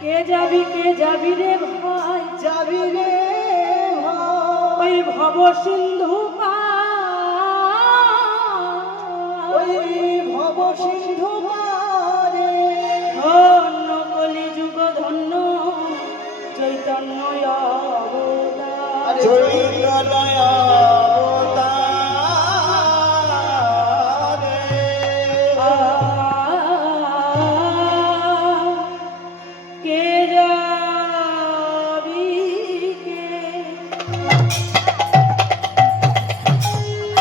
কে যাবি রে ভাই, যাবি রে ওই ভব সিন্ধু ওই ভব সিন্ধু পারে। ধন্য কলি যুগ ধন্য চৈতন্য অবতার, চৈতন্য কে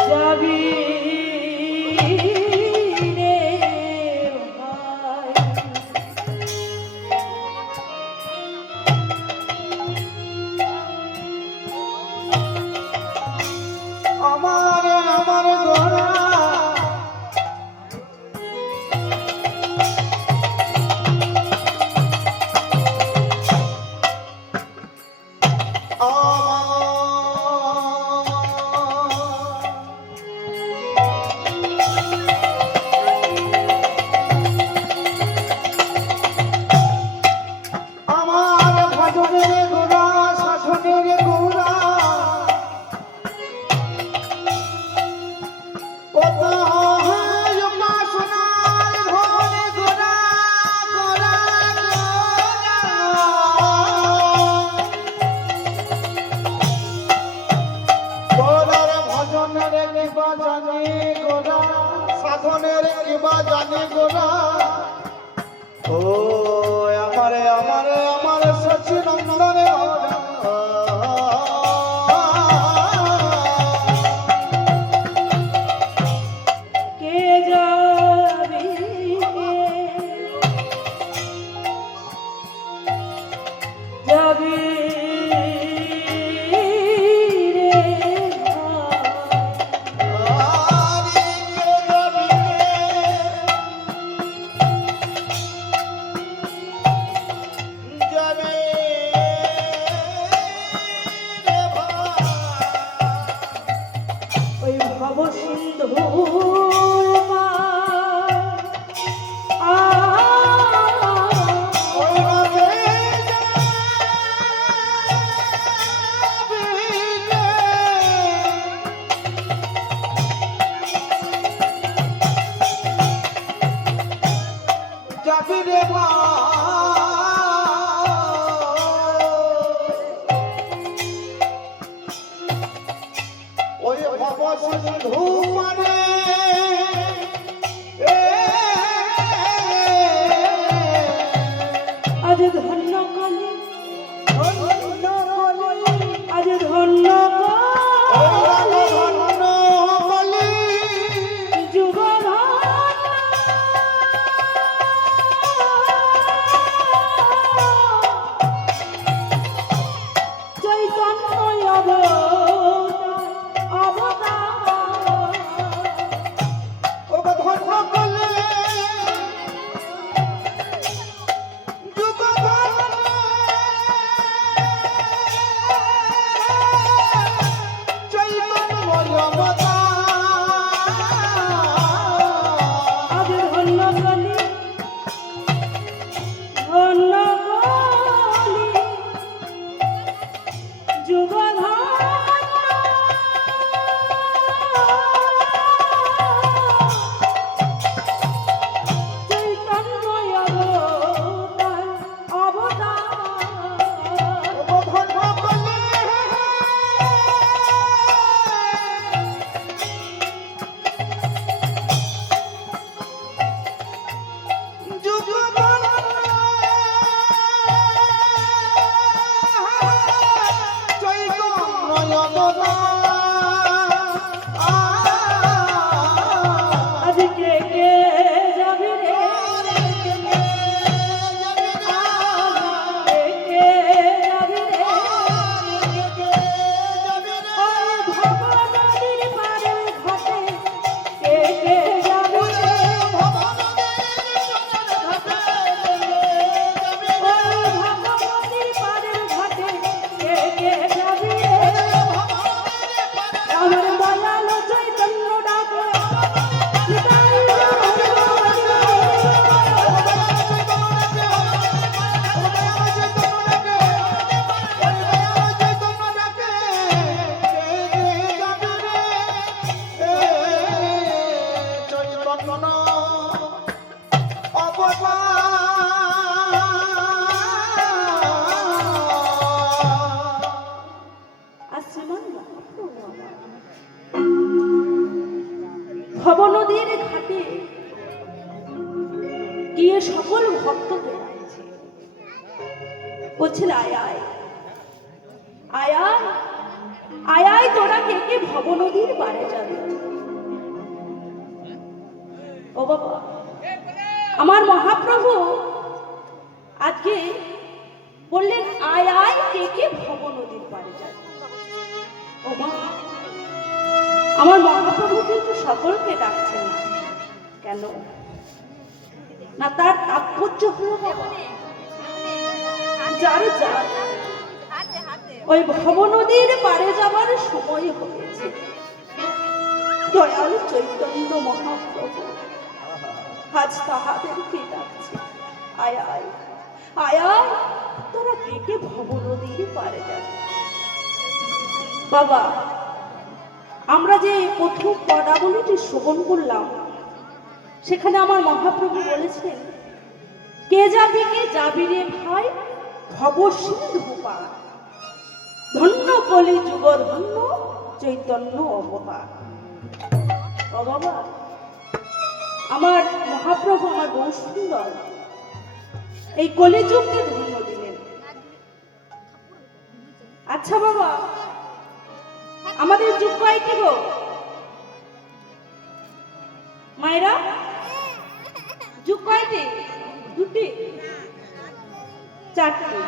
যাবি রে ভাই। আমার গোরা আমার ভজনের গোরা শাসনের গোরা কত উপাসনার ঘরে গোরা গোরা গোরার ভজনের কিবা জানি গোরা সাধনের কিবা জানি গোরা। ও আমারে সচিনন্দনে কে যাবি রে ওই ভব সিন্ধু যাবি রে ওই ভব সিন্ধু মানে আজ ধন্য কলি, আজ ধন্য কলি যুগ চৈতন্য অবতার। বলছিল আয় আয় আয় আয় আয় আয় তোরা কে কে ভব নদীর পারে যাবে। ও বাবা, আমার মহাপ্রভু আজকে বললেন আয় আয় কে কে ভব নদীর পারে যাবে। ও মা, আমার মহাপ্রভু কিন্তু সকলকে ডাকছেন না কেন? না তার তাৎপর্য হলো বাবা, যার যার ওই ভব নদীর পারে যাবার সময় হয়েছে। দয়াল চৈতন্য মহাপ্রভু আজ তাহাদেরকে ডাকছে আয় আয় আয় আয় তোরা কেটে ভব নদীর পারে যাবে। বাবা, আমরা যে প্রথম পদাবলীটি শ্রবণ করলাম সেখানে আমার মহাপ্রভু বলেছেন কে যাবি কে যাবি রে ভাই ভব সিন্ধু পার, ধন্য কলি যুগ ধন্য চৈতন্য অবতার। ও বাবা, আমার মহাপ্রভু আমার বহু সুন্দর এই কলিযুগকে ধন্য দিলেন। আচ্ছা বাবা, আমাদের যুগ কয়টি গো মায়েরা? যুগ কয়টি? দুটি, চারটি।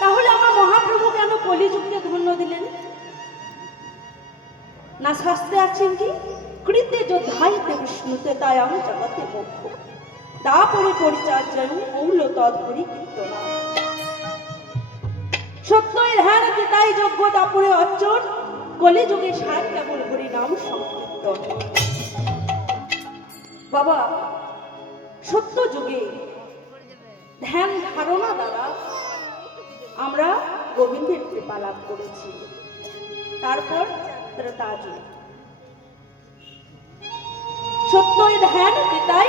তাহলে আমার মহাপ্রভু কেন কলিযুগকে ধন্য দিলেন? না শাস্ত্রে আছেন কি কৃতে যোধাইতে বিষ্ণুতে তাই আমি জগতে মোক্ষ তাপরে পরিচর্যায় মৌল তৎপরি কীর্তনা। সত্যই ধ্যান তাই যজ্ঞ তাপরে অর্জন কলিযুগে সার কেবল হরি নাম সংকীর্তন। বাবা, সত্য যুগে ধ্যান ধারণা দ্বারা আমরা গোবিন্দের কৃপা লাভ করেছি। তারপর ত্রেতা যুগ, সত্যই ধ্যান তাই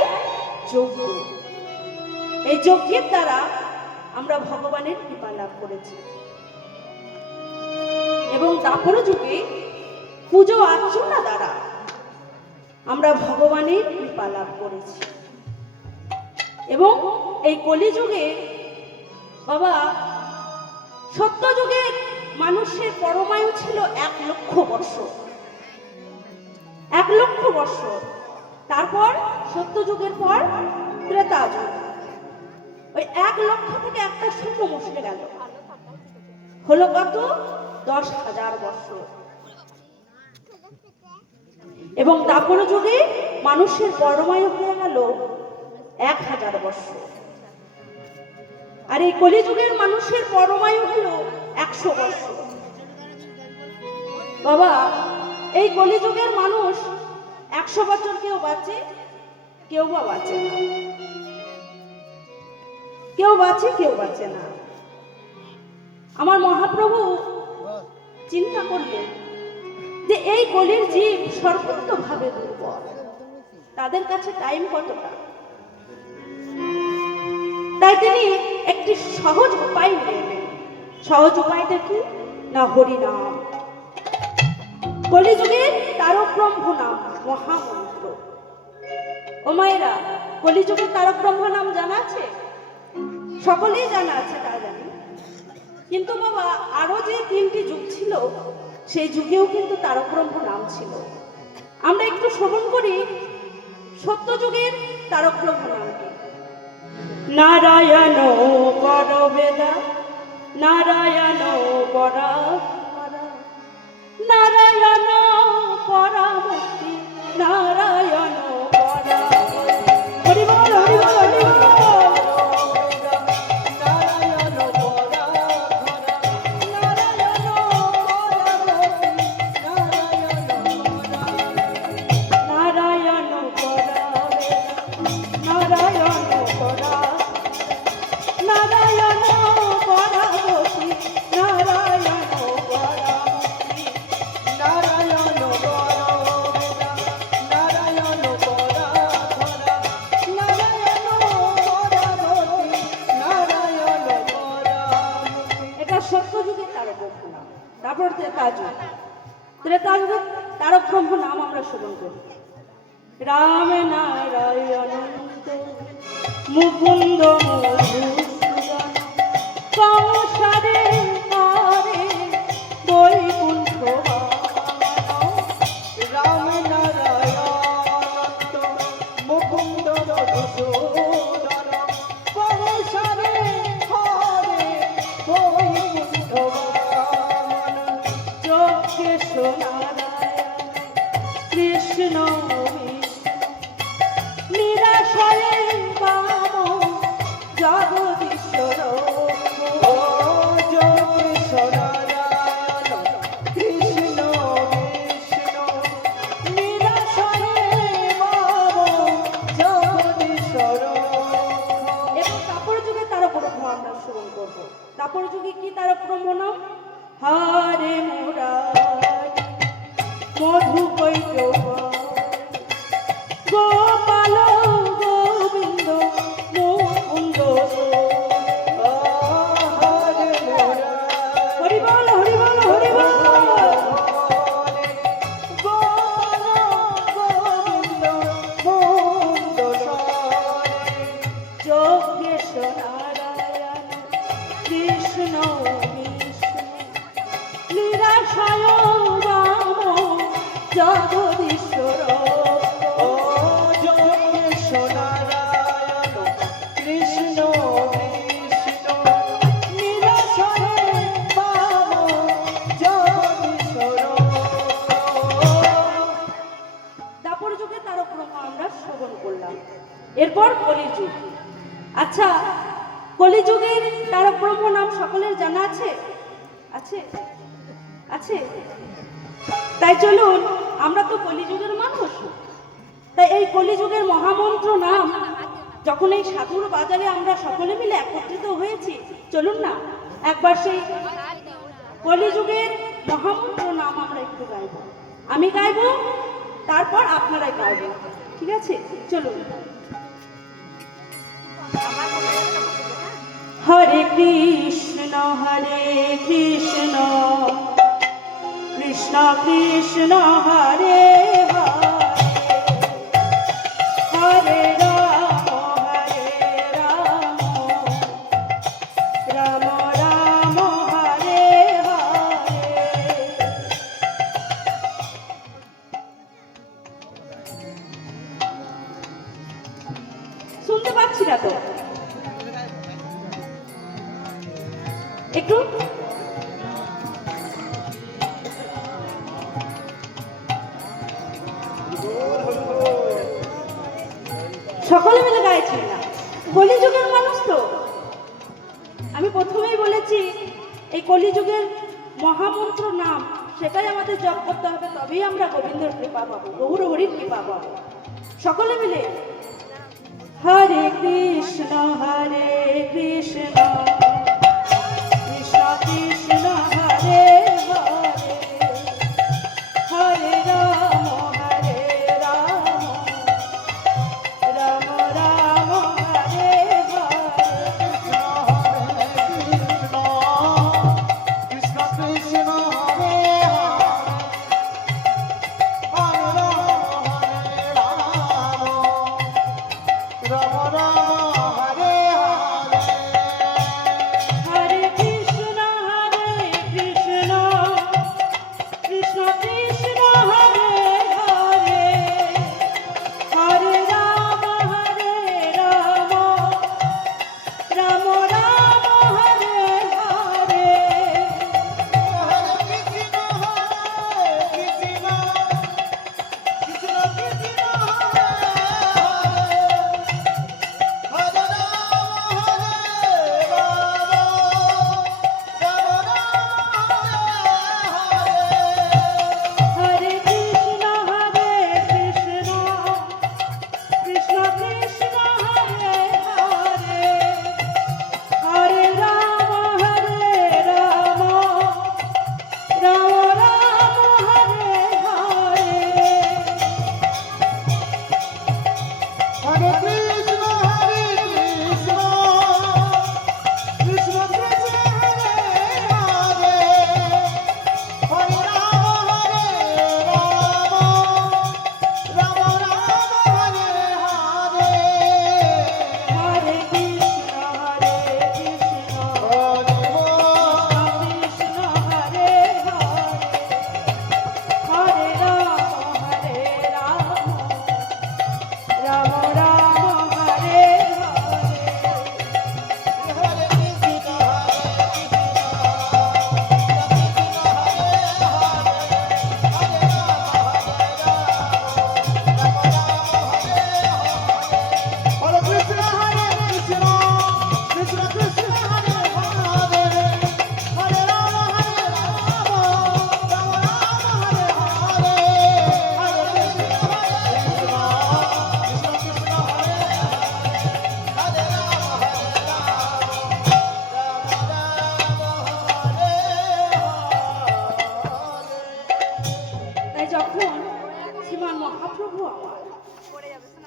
যজ্ঞ, এই যজ্ঞের দ্বারা আমরা ভগবানের কৃপা লাভ করেছি। এবং দাপর যুগে পুজো অর্চনা দ্বারা আমরা ভগবানের কৃপা লাভ করেছি। এবং এই কলিযুগে বাবা, সত্য যুগে মানুষের পরমায়ু ছিল 1,00,000 বৎসর, 1,00,000 বৎসর। তারপর সত্য যুগের পর ত্রেতা যুগ, ওই 1,00,000 থেকে একটা শূন্য মুছতে গেল, হলো কত? 10,000 বৎসর। এবং দাপর যুগে মানুষের পরমায়ু হয়ে গেল 1,000 বৎসর। আর এই কলিযুগের মানুষের পরমায়ু হলো 100 বৎসর। বাবা, এই কলিযুগের মানুষ 100 বছর কেউ বাঁচে, কেউ বা বাঁচে না, কেউ বাঁচে কেউ বাঁচে না। আমার মহাপ্রভু চিন্তা করলেন যে এই কলির জীব সর্বোত্তভাবে দুর্বল, তাদের কাছে টাইম কতটা। তাই তিনি একটি সহজ উপায় নিলেন। সহজ উপায়টা কি? না হরিনাম, কলিযুগের তারক ব্রহ্ম নাম মহামন্ত্র। ও মায়েরা, কলিযুগের তারক ব্রহ্ম নাম জানা আছে? সকলেই জানা আছে, তা জানি। কিন্তু বাবা, আরো যে 3টি যুগ ছিল সেই যুগেও কিন্তু তারক ব্রহ্ম নাম ছিল। আমরা একটু শ্রবণ করি সত্য যুগের তারক ব্রহ্ম নামকে। নারায়ণ পরবেদা, নারায়ণ পরা, নারায়ণ পরামুক্তি, নারায়ণ পরা। হরি বল, হরি বল, হরি বল। তারপর ত্রেতা যুগ, ত্রেতা যুগে তারক ব্রহ্ম নাম আমরা শ্রবণ করি। রাম নারায়ণ মুকুন্দ মধুসূদন জগদীশ্বর ও জয় সনারায়ণ কৃষ্ণ কৃষ্ণ নিরাশয়ে বাবু জগদীশ্বর। এবং তারপর যুগে তারা ব্রহ্ম আমরা শ্রবণ করবো। তারপর যুগে কি তারা ব্রহ্ম নাম? হরে মুরারি মধু গোপাল গোবিন্দ মুকুন্দ। হরে মোরা হরি বল হরি বল হরি বল। গোপাল গোবিন্দ মুকুন্দ যোগেশ্বর নারায়ণ কৃষ্ণ বিষ্ণু নিরাশয় রাম জগদীশ্বর। ও জয় সনারায়ণ কৃষ্ণ কৃষ্ণ নিরাশয়ে বাম জগদীশ্বর। দাপর যুগে তার ব্রহ্ম আমরা শ্রবণ করলাম। এরপর কলিযুগ। আচ্ছা, কলিযুগের তারক ব্রহ্ম নাম সকলের জানা আছে? আছে আছে? তাই চলুন, আমরা তো কলিযুগের মানুষ, তাই এই কলিযুগের মহামন্ত্র নাম যখন এই সাধুর বাজারে আমরা সকলে মিলে একত্রিত হয়েছি, চলুন না একবার সেই কলিযুগের মহামন্ত্র নাম আমরা একটু গাইব। আমি গাইব, তারপর আপনারাই গাইবেন, ঠিক আছে? চলুন। হরে কৃষ্ণ কৃষ্ণ কৃষ্ণ হরে হরে, হরে রাম রাম রাম হরে হরে। শুনতে পাচ্ছি না তো, একটু সকলে মিলে গাইছি না, কলিযুগের মানুষ তো। আমি প্রথমেই বলেছি এই কলিযুগের মহামন্ত্র নাম সেটাই আমাদের জপ করতে হবে, তবেই আমরা গোবিন্দের কৃপা পাবো, গৌর হরির কৃপা পাবো। সকলে মিলে হরে কৃষ্ণ কৃষ্ণ কৃষ্ণ হরে হরে, হরে রাম রাম রাম হরে হরে। কৃষ্ণ কৃষ্ণ হরে হরে রাম রাম রাম হরে হরে।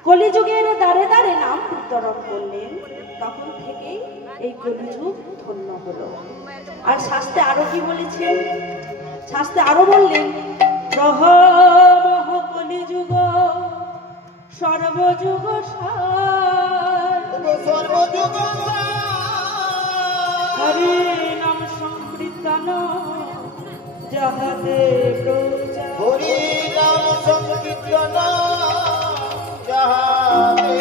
কলিযুগের দ্বারে দ্বারে নাম বিতরণ করলেন, তখন থেকেই এই কলিযুগ ধন্য হলো। আর শাস্ত্রে আরো কি বলেছেন? শাস্ত্রে আরো বললেন, প্রহমহ কলিযুগ সর্বযুগ সার, সর্বযুগ হরি নাম সংকীর্তন যাহাতে প্রচার। হরি নাম সংকীর্তন যাহাতে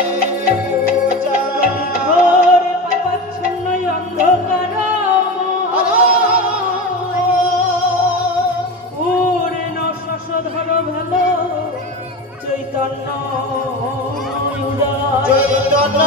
প্রচার। ঘোর পাপাচ্ছন্ন অন্ধকার পূর্ণ শশধর ভেল চৈতন্য উদয়। চৈতন্য